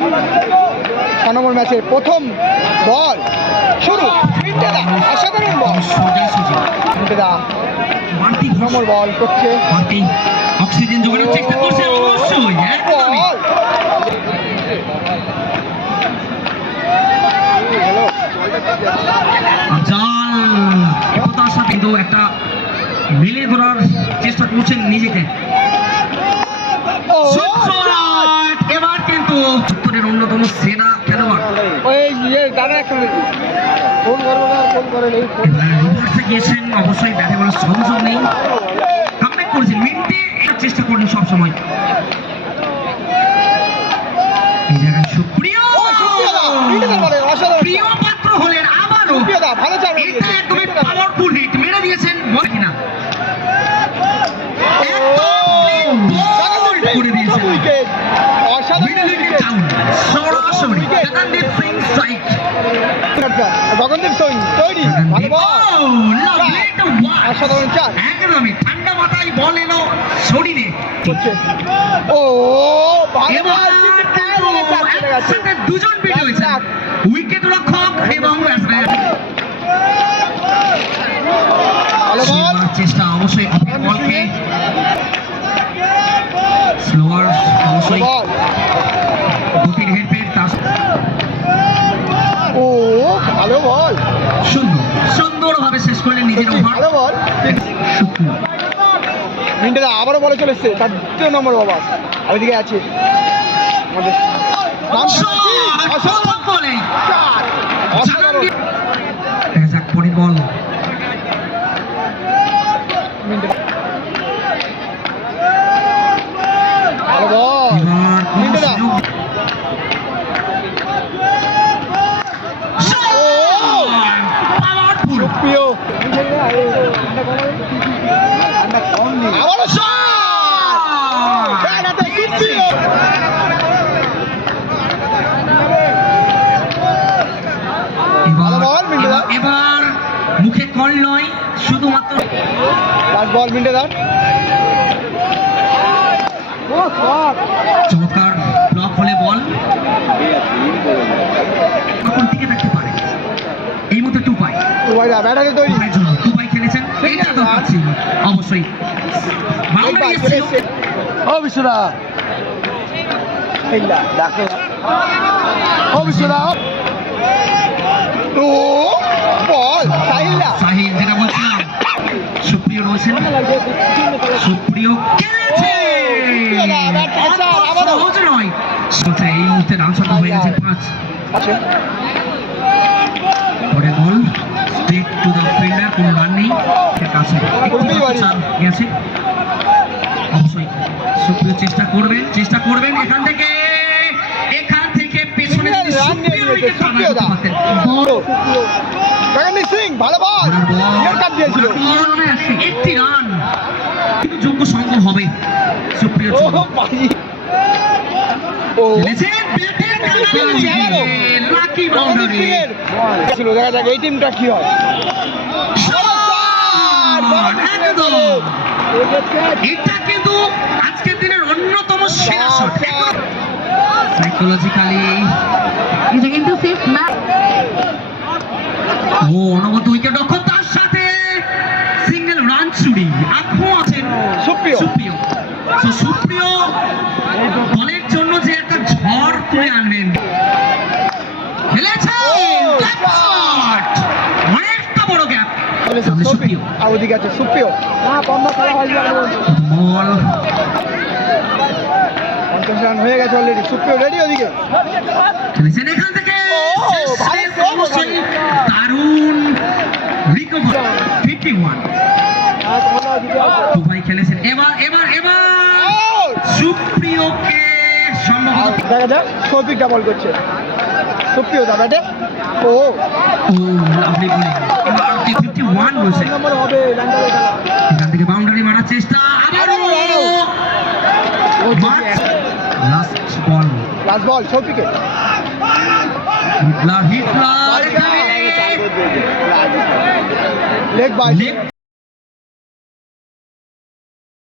6 নম্বর ম্যাচের প্রথম বল শুরু। অসাধারণ বল নম্বর বল করছে অক্সিজেন যোগানোর চেষ্টা করছে অবশ্যই বল জাল সাথে কিন্তু একটা মেলে ধরার চেষ্টা করছেন নিজেকে। এবার কিন্তু উত্তরের অন্যতম সেরা খেলোয়াড় গিয়েছেন, অবশ্যই ব্যাটে বলার সংযোগ নেই, কামব্যাক করেছেন মিনিটে চেষ্টা করলেন সবসময়। এই জায়গায় সুপ্রিয় প্রিয় পাত্র হলেন আবারও, এটা একদমই পাওয়ারফুল হিট মেরে দিয়েছেন কিনা করে দিয়েছেন গগনদীপ সিং তৈরি, ভালো বল, অসাধারণ চার, একদমই ঠান্ডা মাথায় বল এলো শরীরে। ও একসাথে দুজন বেরিয়ে হয়েছে, উইকেট রক্ষক এবং ব্যাটসম্যান। চেষ্টা অবশ্যই বলকে স্লোয়ার অবশ্যই গতির হেরফের তার। ও ভালো বল, সুন্দরভাবে শেষ করলেন নিজের ওভার। ভালো বল, মিন্টুদা আবারও বলে চলে এসছে তার 2 নম্বর ওভার। আর ওইদিকে আছে আমাদের পরের বল ভালো বল মিন্টুদা, সুপ্রিয় আবারও এবার মুখে কল নয়, শুধুমাত্র লাস্ট বল মিন্টুদা, চমৎকার ব্লক হলে বল এখন টিকে থাকতে পারে। এই মতো টুপাই খেলেছেন, এইটা তো পাচ্ছি অবশ্যই সাহিল, যেটা বলছিলাম সুপ্রিয় রয়েছেন, সুপ্রিয় খেলেছে সহজ নয়, এই মুহূর্তে রান সংখ্যা হয়ে গেছে 5। পরে বল স্ট্রেট টু দ্য ফিল্ডার, কোনো রান নেই কাছে গেছে। অবশ্যই সুপ্রিয় চেষ্টা করবেন এখান থেকে পেছনে একটি রান কিন্তু যোগ্য সংগ্রহ হবে। সুপ্রিয় দেখা যাক এই টিমটা কি হয়। এটা কিন্তু আজকের দিনের অন্যতম সেরা শট। সাইকোলজিক্যালি এটা কিন্তু ফিফথ ম্যাচ। ও অনবদ্য উইকেট রক্ষক, তার সাথে সিঙ্গেল রান চুরি। আঁখো আছেন সুপ্রিয়। সুপ্রিয় দলের জন্য যে একটা ঝড় তুলে আনবেন খেলেছেন, অনেকটা বড় গ্যাপ। সুপ্রিয় আর ওদিকে আছে সুপ্রিয়, বল 50 রান হয়ে গেছে অলরেডি। সুপ্রিয় রেডি, ওদিকে খেলেছেন এখান থেকে দারুণ রিকভারি 51। দুবাই খেলেছেন এবার সুপ্রিয়কে সম্ভবত দেখা যাক সৌভিকটা বল করছে। সুপ্রিয় দা ব্যাটে লাভলি বলে এবার 51 রয়েছে, এখান থেকে বাউন্ডারি মারার চেষ্টা আবারও লাস্ট বল সৌভিকে হিটলার লেগ বাই